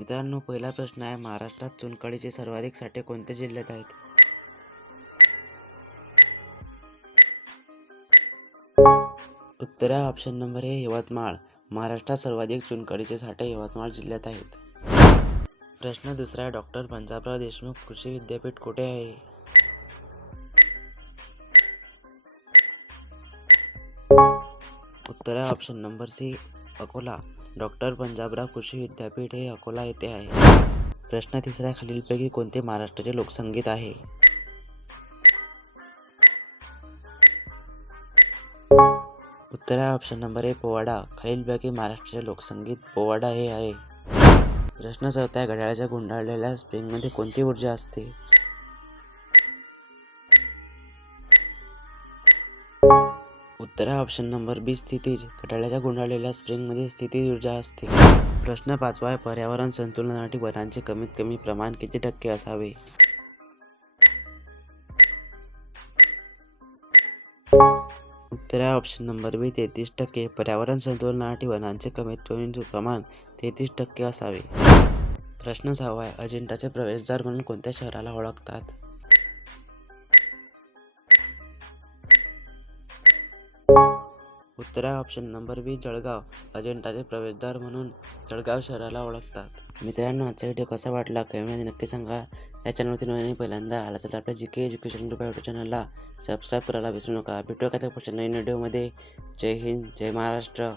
मित्रांनो पहिला प्रश्न आहे महाराष्ट्रात चुनखडीचे सर्वाधिक साठे कोणत्या जिल्ह्यात आहेत? उत्तर आहे ऑप्शन नंबर ए यवतमाळ. महाराष्ट्रात सर्वाधिक चुनखडीचे साठे यवतमाळ जिल्ह्यात आहेत. प्रश्न दुसरा आहे डॉक्टर पंजाबराव देशमुख कृषी विद्यापीठ कुठे आहे? उत्तर आहे option number C Akola. Doctor Panjabrao Krishi Vidyapeeth हे अकोला येथे आहे. प्रश्न तिसरा खालीलपैकी कोणते महाराष्ट्राचे लोकसंगीत आहे? उत्तर आहे ऑप्शन नंबर ए पोवाडा. खालीलपैकी महाराष्ट्राचे लोकसंगीत पोवाडा हे आहे. प्रश्न चौथा आहे घड्याळाच्या गुंडाळलेल्या स्प्रिंगमध्ये कोणती ऊर्जा असते? उत्तर आहे ऑप्शन नंबर बी स्थितीज. घड्याळाच्या गुंडाळलेल्या स्प्रिंगमध्ये स्थितीज ऊर्जा असते. प्रश्न पाचवा आहे पर्यावरण संतुलनासाठी वनांचे कमीत कमी प्रमाण किती टक्के असावे? उत्तर आहे ऑप्शन नंबर बी तेहतीस टक्के. पर्यावरण संतुलनासाठी वनांचे कमीत कमी प्रमाण तेहतीस टक्के असावे. प्रश्न सहावा आहे. अजिंठाचे प्रवेशद्वार म्हणून कोणत्या शहराला ओळखतात? उत्तर आहे ऑप्शन नंबर बी जळगाव. अजिंठाचे प्रवेशद्वार म्हणून जळगाव शहराला ओळखतात. मित्रांनो आजचा व्हिडिओ कसा वाटला? कमेंटमध्ये नक्की सांगा. या चॅनलवरती नवीन पहिल्यांदा आला तर आपल्या G K education group YouTube चॅनलला सबस्क्राईब करायला विसरू नका. भेटूया का त्या पुढच्या नवीन व्हिडिओमध्ये जय हिंद जय महाराष्ट्र.